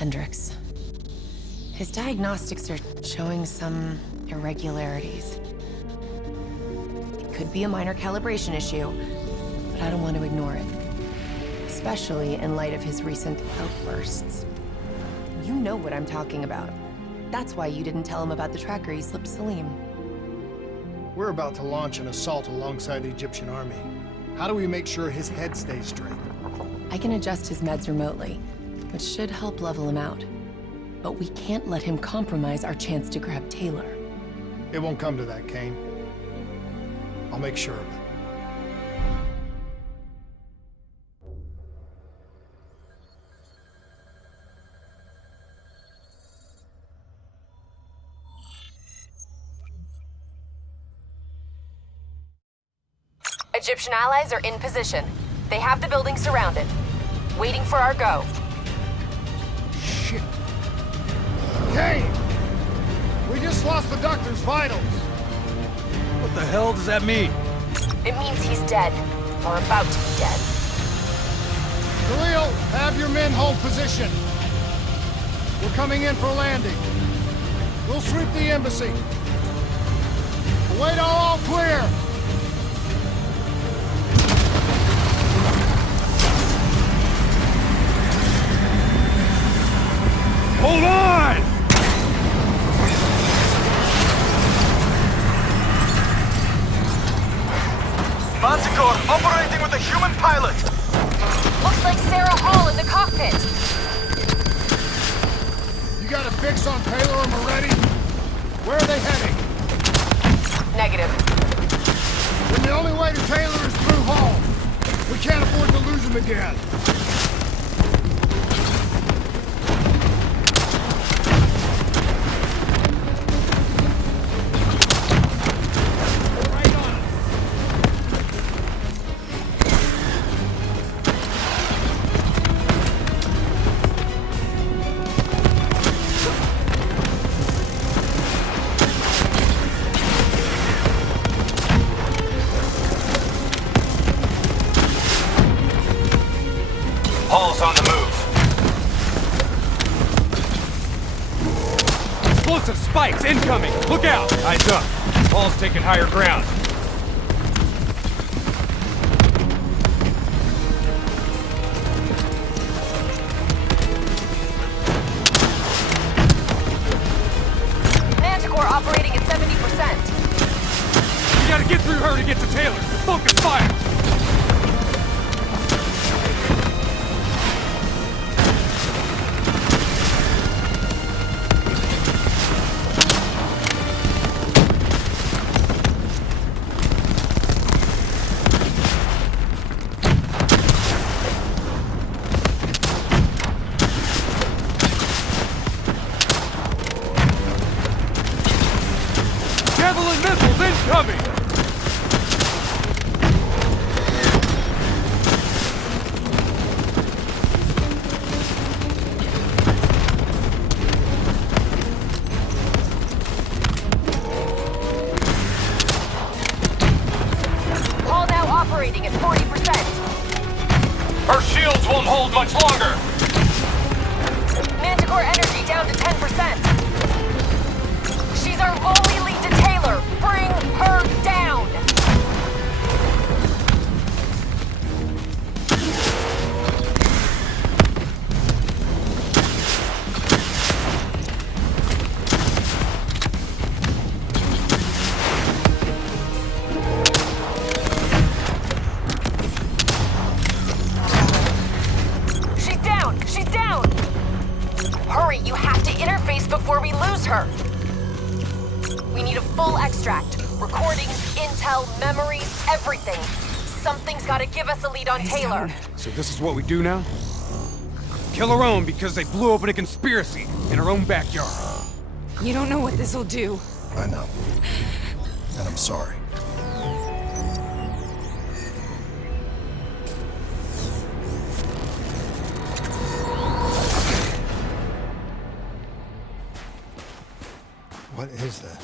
Hendricks. His diagnostics are showing some irregularities. It could be a minor calibration issue, but I don't want to ignore it. Especially in light of his recent outbursts. You know what I'm talking about. That's why you didn't tell him about the tracker he slipped Salim. We're about to launch an assault alongside the Egyptian army. How do we make sure his head stays straight? I can adjust his meds remotely, which should help level him out. But we can't let him compromise our chance to grab Taylor. It won't come to that, Kane. I'll make sure of it. Egyptian allies are in position. They have the building surrounded, waiting for our go. Shit. Kane! We just lost the doctor's vitals. What the hell does that mean? It means he's dead, or about to be dead. Khalil, have your men hold position. We're coming in for landing. We'll sweep the embassy. Await all clear. Hold on! Manticore operating with a human pilot! Looks like Sarah Hall in the cockpit! You got a fix on Taylor and Moretti? Where are they heading? Negative. Then the only way to Taylor is through Hall. We can't afford to lose him again. Hall's on the move. Explosive spikes incoming! Look out! Eyes up. Hall's taking higher ground. Manticore operating at 70%. We gotta get through her to get to Taylor. Focus fire! Javelin missiles incoming! Hall now operating at 40%. Her shields won't hold much longer! Manticore energy down to 10%. She's our only lead to Taylor. Bring her down. She's down. She's down. Hurry, you have to interface before we lose her. We need a full extract. Recordings, intel, memories, everything. Something's gotta give us a lead on Taylor. So this is what we do now? Kill our own because they blew open a conspiracy in our own backyard. You don't know what this'll do. I know. And I'm sorry. What is that?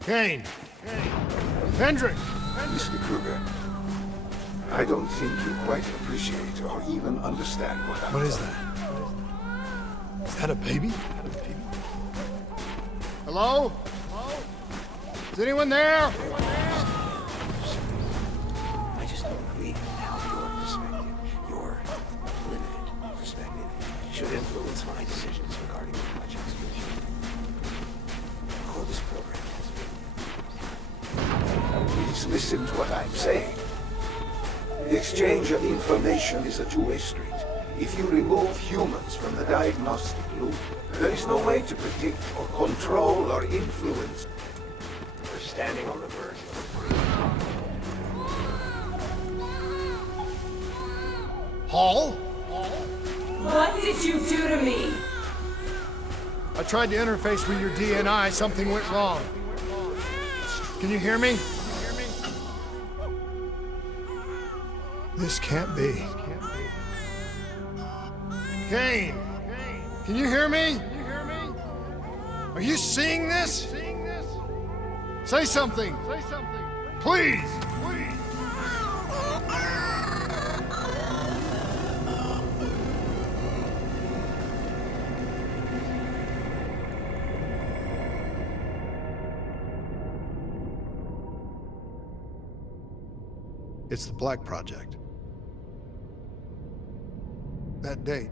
Kane! Hendricks! Mr. Kruger, I don't think you quite appreciate or even understand what I'm What is telling that? Is that a baby? Hello? Is anyone there? I just don't agree with how your perspective, your limited perspective, should influence my decisions regarding the project's mission. All this program has been. Please listen to what I'm saying. The exchange of information is a two-way street. If you remove humans from the diagnostic loop, there is no way to predict or control or influence. We're standing on the verge of Paul? What did you do to me? I tried to interface with your DNI. Something went wrong. Can you hear me? This can't be. Kane! Can you hear me? Are you seeing this? Say something! Please! It's the Black Project. That date.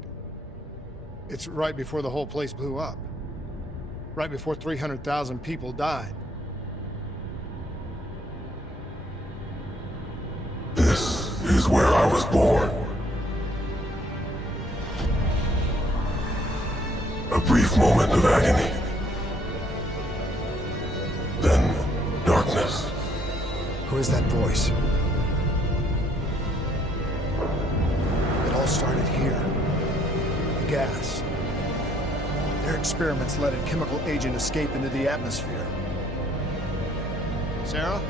It's right before the whole place blew up. Right before 300,000 people died. This is where I was born. A brief moment of agony. Then darkness. Who is that voice? It all started here. The gas. Their experiments let a chemical agent escape into the atmosphere. Sarah?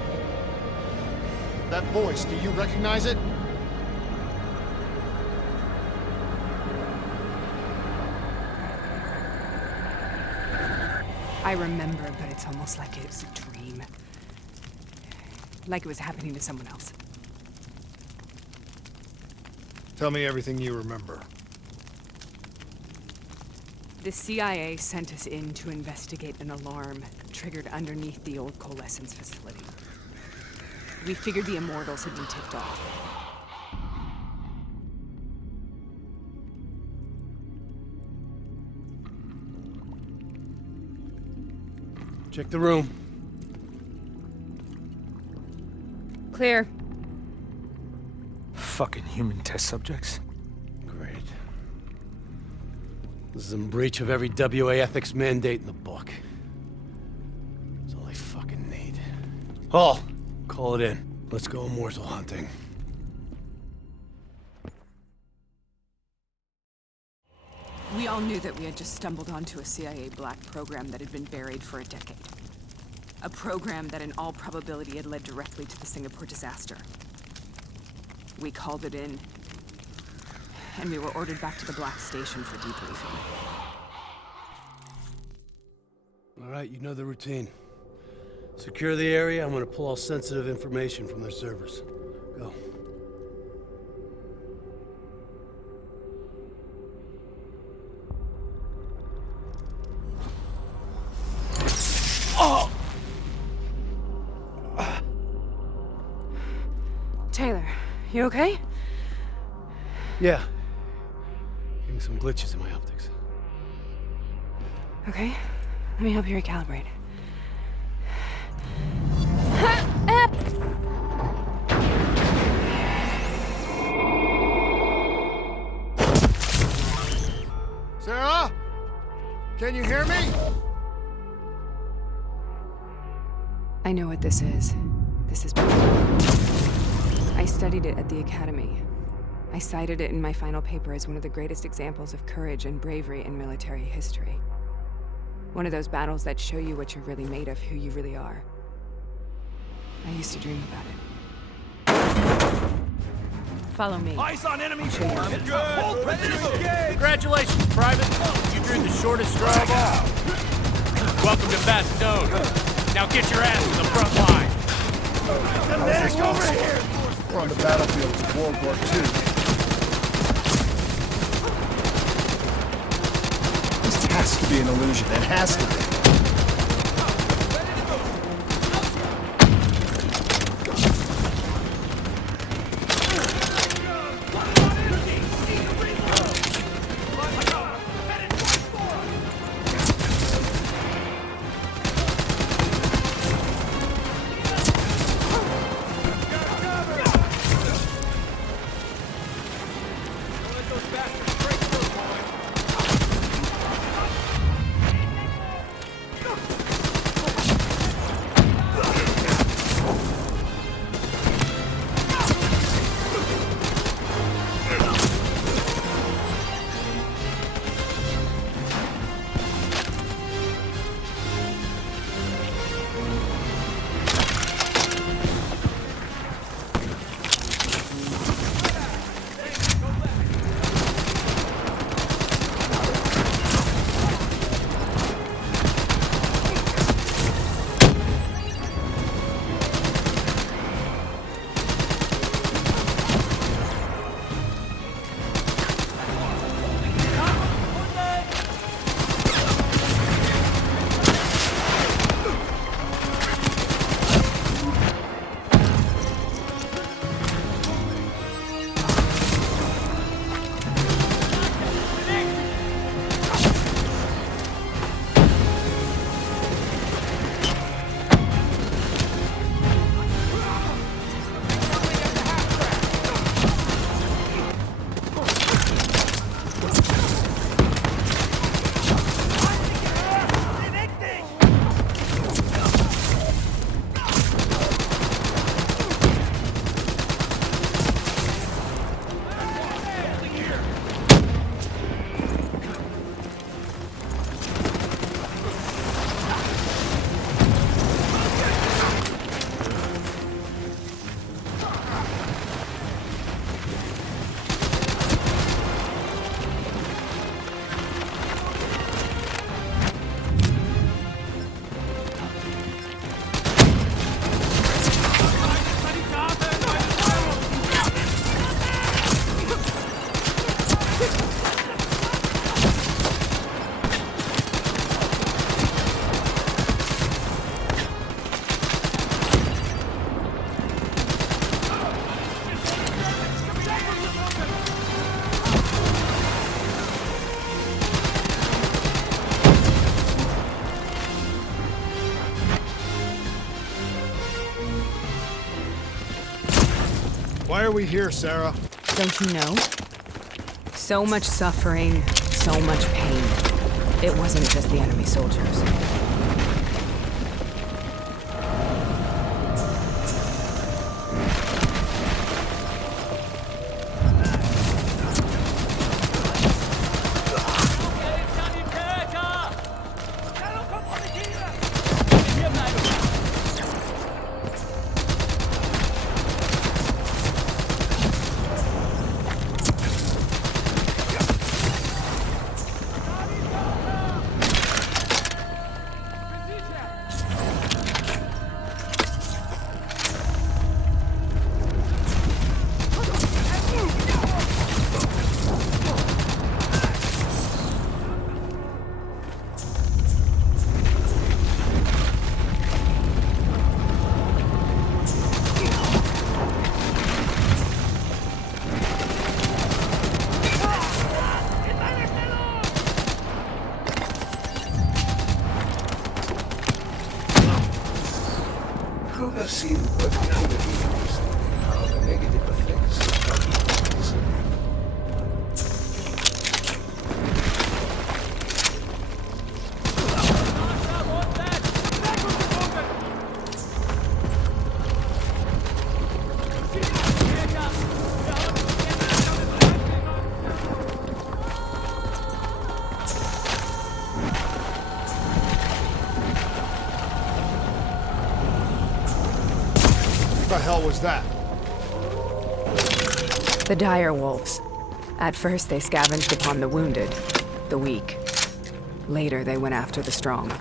That voice, do you recognize it? I remember, but it's almost like it was a dream. Like it was happening to someone else. Tell me everything you remember. The CIA sent us in to investigate an alarm triggered underneath the old coalescence facility. We figured the Immortals had been tipped off. Check the room. Clear. Fucking human test subjects. Great. This is in breach of every WA ethics mandate in the book. That's all I fucking need. Hall, call it in. Let's go immortal hunting. We all knew that we had just stumbled onto a CIA black program that had been buried for a decade. A program that in all probability had led directly to the Singapore disaster. We called it in, and we were ordered back to the Black Station for debriefing. All right, you know the routine. Secure the area. I'm gonna pull all sensitive information from their servers. Go. Oh! Taylor, you okay? Yeah. Getting some glitches in my optics. Okay, let me help you recalibrate. Sarah? Can you hear me? I know what this is. This is... I studied it at the Academy. I cited it in my final paper as one of the greatest examples of courage and bravery in military history. One of those battles that show you what you're really made of, who you really are. I used to dream about it. Follow me. Eyes on enemy Show you. force. Good. Ready to engage. Congratulations, Private. You drew the shortest straw of all. Welcome to Bastogne. Now get your ass to the front line. Next over here! We're on the battlefield of World War II. has to be an illusion. It has to be. Why are we here, Sarah? Don't you know? So much suffering, so much pain. It wasn't just the enemy soldiers. See what could be interesting, how the negative effects of these. What the hell was that? The dire wolves. At first, they scavenged upon the wounded, the weak. Later, they went after the strong.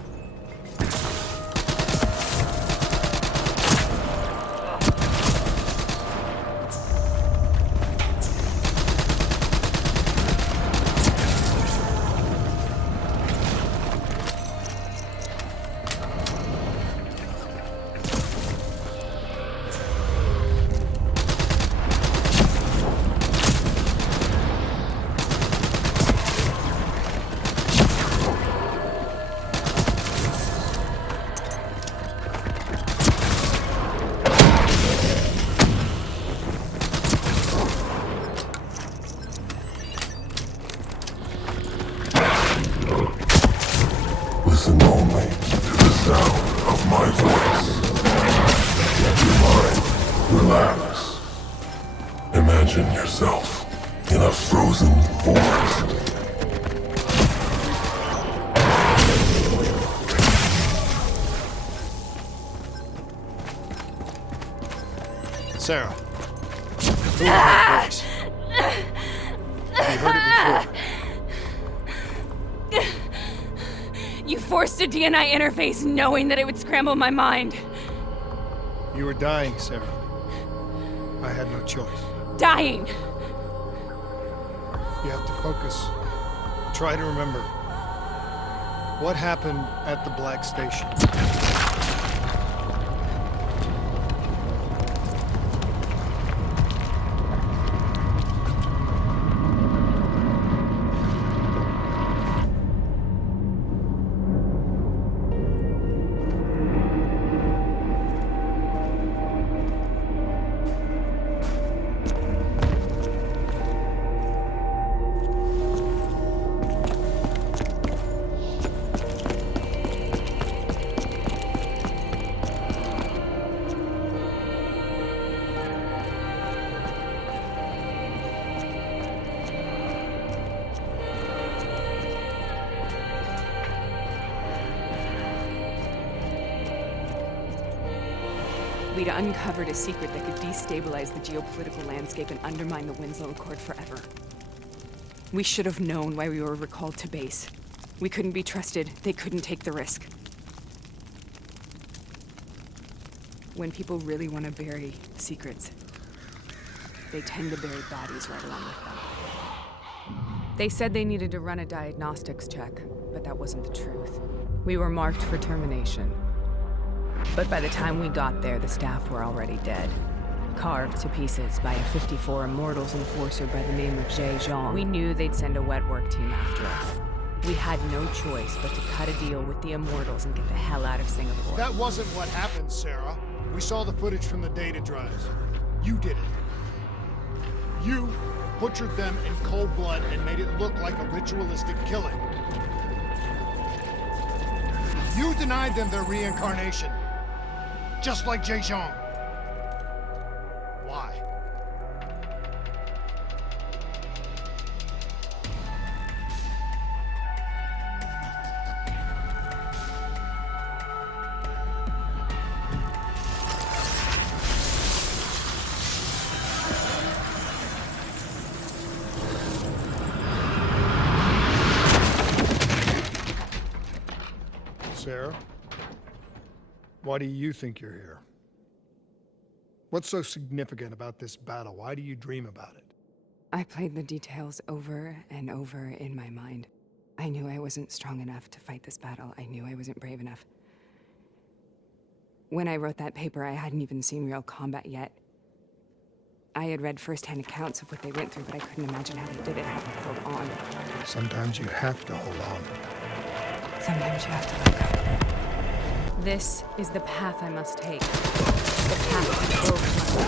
Lotus. Imagine yourself in a frozen forest. Sarah. Who is that voice? Have you heard it before? You forced a DNI interface knowing that it would scramble my mind. You were dying, Sarah. I had no choice. Dying! You have to focus. Try to remember. What happened at the Black Station? We'd uncovered a secret that could destabilize the geopolitical landscape and undermine the Winslow Accord forever. We should have known why we were recalled to base. We couldn't be trusted. They couldn't take the risk. When people really want to bury secrets, they tend to bury bodies right along with them. They said they needed to run a diagnostics check, but that wasn't the truth. We were marked for termination. But by the time we got there, the staff were already dead. Carved to pieces by a 54 Immortals enforcer by the name of Jay Zhang. We knew they'd send a wet work team after us. We had no choice but to cut a deal with the Immortals and get the hell out of Singapore. That wasn't what happened, Sarah. We saw the footage from the data drives. You did it. You butchered them in cold blood and made it look like a ritualistic killing. You denied them their reincarnation. Just like Jay Zhang. Why? Sarah? Why do you think you're here? What's so significant about this battle? Why do you dream about it? I played the details over and over in my mind. I knew I wasn't strong enough to fight this battle. I knew I wasn't brave enough. When I wrote that paper, I hadn't even seen real combat yet. I had read first-hand accounts of what they went through, but I couldn't imagine how they did it, how they held on. Sometimes you have to hold on. Sometimes you have to let go. This is the path I must take. The path we both must take.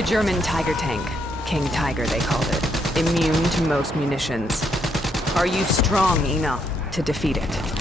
The German Tiger tank. King Tiger, they called it. Immune to most munitions. Are you strong enough to defeat it?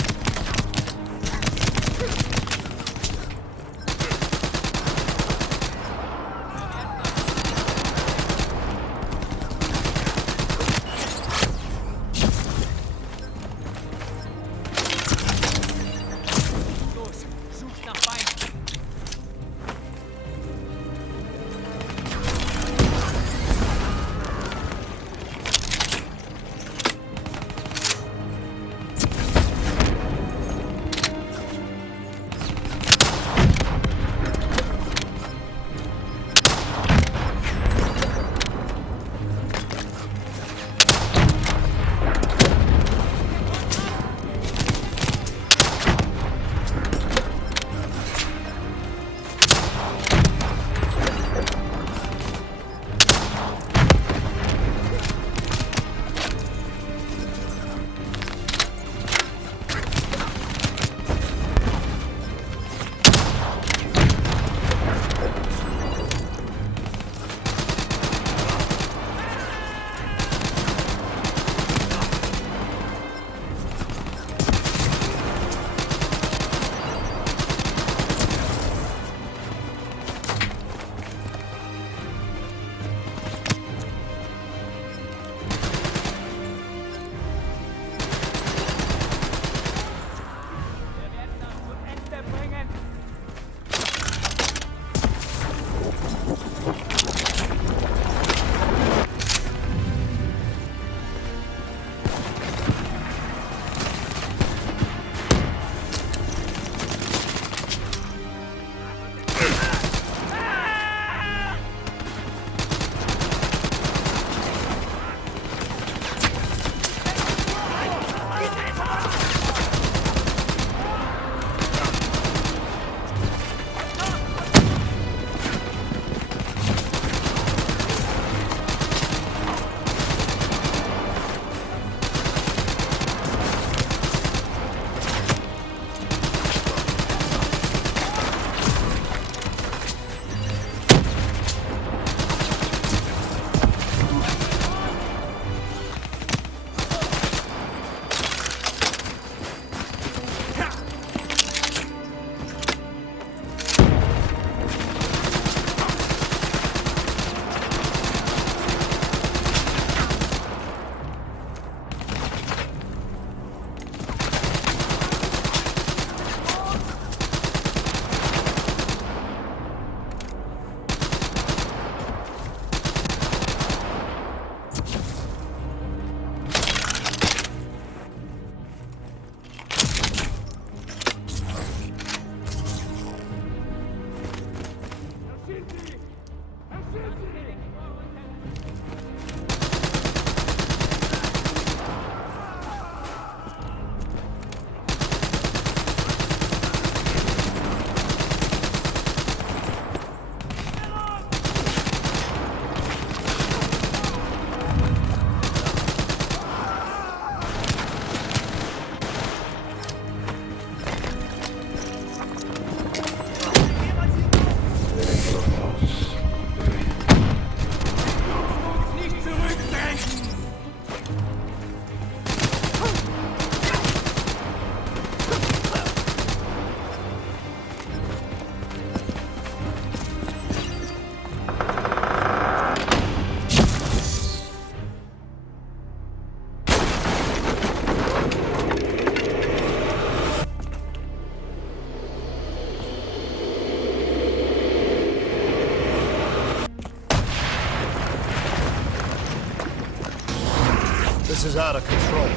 This is out of control.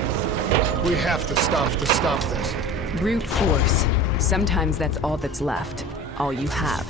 We have to stop this. Brute force. Sometimes that's all that's left. All you have.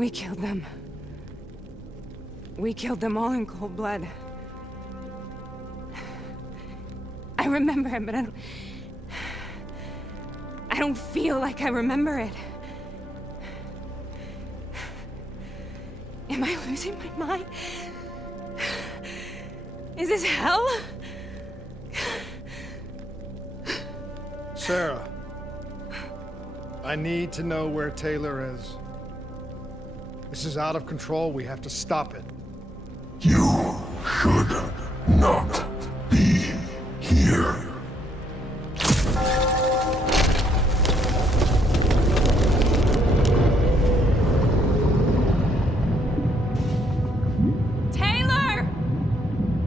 We killed them. We killed them all in cold blood. I remember it, but I don't feel like I remember it. Am I losing my mind? Is this hell? Sarah, I need to know where Taylor is. This is out of control. We have to stop it. You should not be here. Taylor!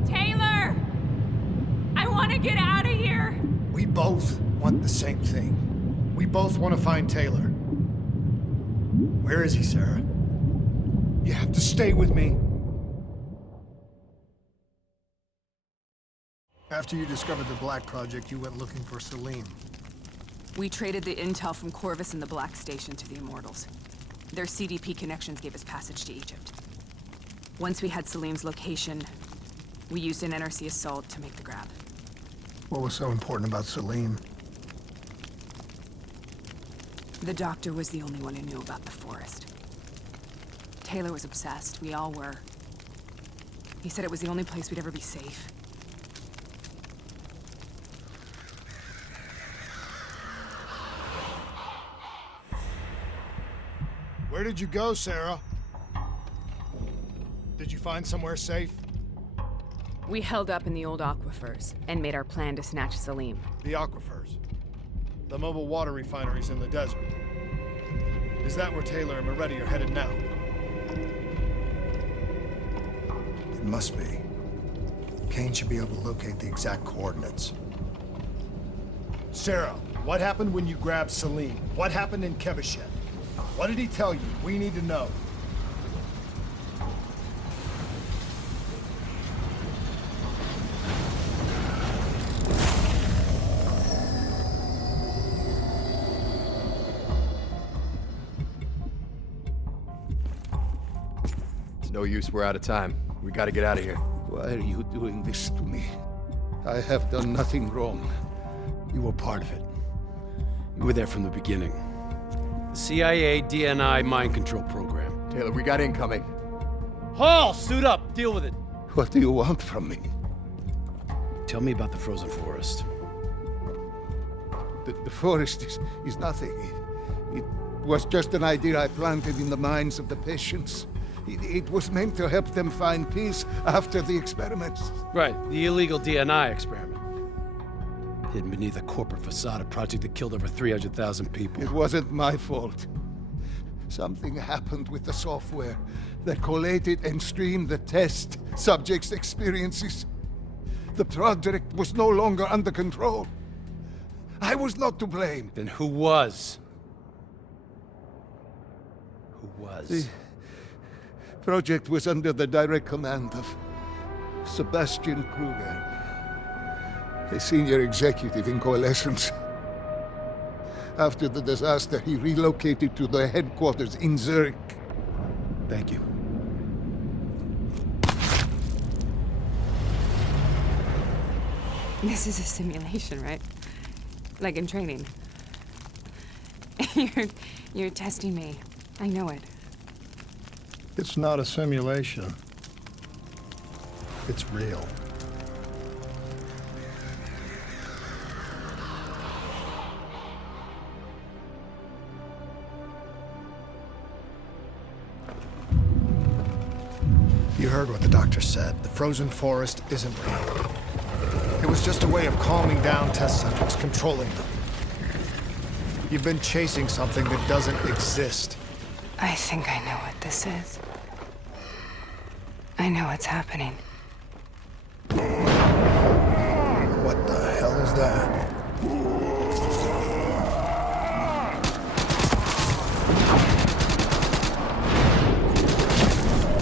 Taylor! I want to get out of here! We both want the same thing. We both want to find Taylor. Where is he, Sarah? You have to stay with me. After you discovered the Black Project, you went looking for Salim. We traded the intel from Corvus and the Black Station to the Immortals. Their CDP connections gave us passage to Egypt. Once we had Salim's location, we used an NRC assault to make the grab. What was so important about Salim? The doctor was the only one who knew about the forest. Taylor was obsessed. We all were. He said it was the only place we'd ever be safe. Where did you go, Sarah? Did you find somewhere safe? We held up in the old aquifers and made our plan to snatch Salim. The aquifers. The mobile water refineries in the desert. Is that where Taylor and Moretti are headed now? It must be. Kane should be able to locate the exact coordinates. Sarah, what happened when you grabbed Salim? What happened in Kevashet? What did he tell you? We need to know. It's no use, we're out of time. We gotta get out of here. Why are you doing this to me? I have done nothing wrong. You were part of it. You were there from the beginning. The CIA DNI mind control program. Taylor, we got incoming. Hall, suit up. Deal with it. What do you want from me? Tell me about the frozen forest. The forest is nothing. It was just an idea I planted in the minds of the patients. It was meant to help them find peace after the experiments. Right, the illegal DNI experiment. Hidden beneath a corporate facade, a project that killed over 300,000 people. It wasn't my fault. Something happened with the software that collated and streamed the test subjects' experiences. The project was no longer under control. I was not to blame. Then who was? Who was? The project was under the direct command of Sebastian Kruger, a senior executive in Coalescence. After the disaster, he relocated to the headquarters in Zurich. Thank you. This is a simulation, right? Like in training. You're testing me. I know it. It's not a simulation. It's real. You heard what the doctor said. The frozen forest isn't real. It was just a way of calming down test subjects, controlling them. You've been chasing something that doesn't exist. I think I know what this is. I know what's happening. What the hell is that?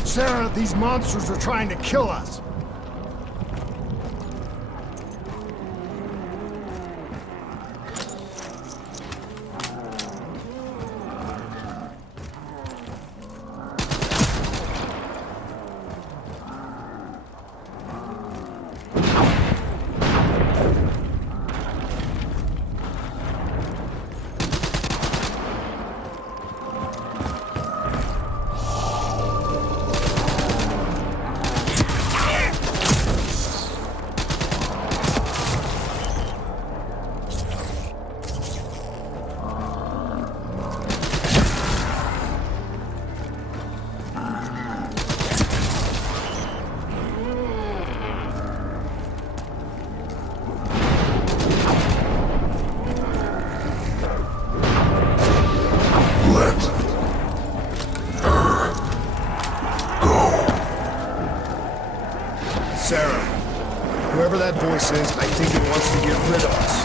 Sarah, these monsters are trying to kill us. Sarah. Whoever that voice is, I think it wants to get rid of us.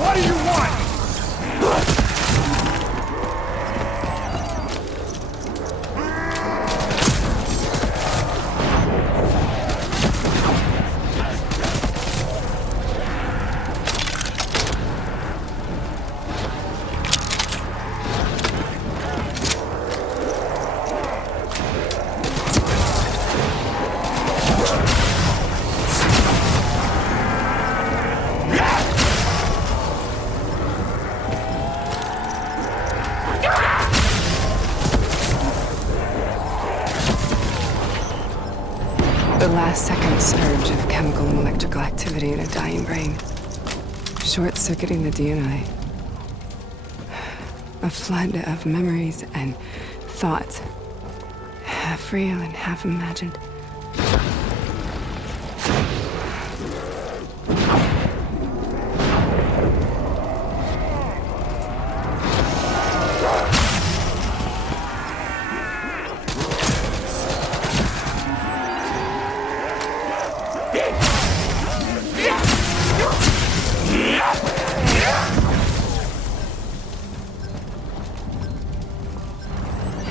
What do you want? The last second surge of chemical and electrical activity in a dying brain. Short-circuiting the DNA. A flood of memories and thoughts. Half real and half imagined.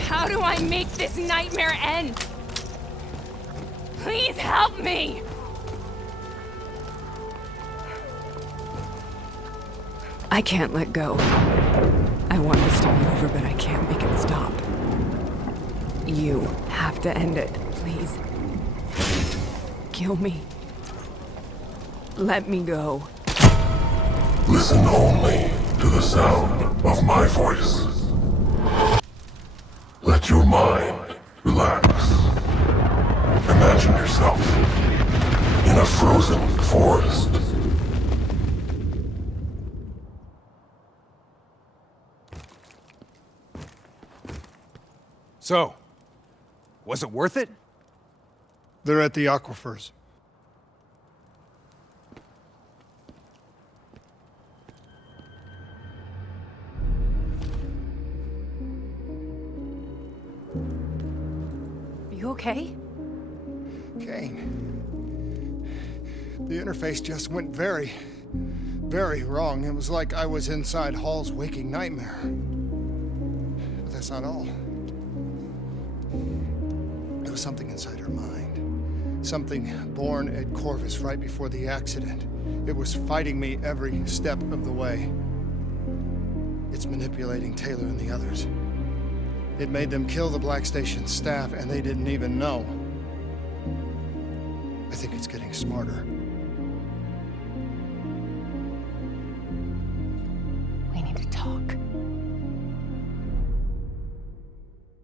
How do I make this nightmare end? Please help me! I can't let go. I want this to be over, but I can't make it stop. You have to end it, please. Kill me. Let me go. Listen only to the sound of my voice. Let your mind relax. Imagine yourself in a frozen forest. So, was it worth it? They're at the aquifers. You okay? Kane. The interface just went very, very wrong. It was like I was inside Hall's waking nightmare. But that's not all. There was something inside her mind. Something born at Corvus right before the accident. It was fighting me every step of the way. It's manipulating Taylor and the others. It made them kill the Black Station staff, and they didn't even know. I think it's getting smarter.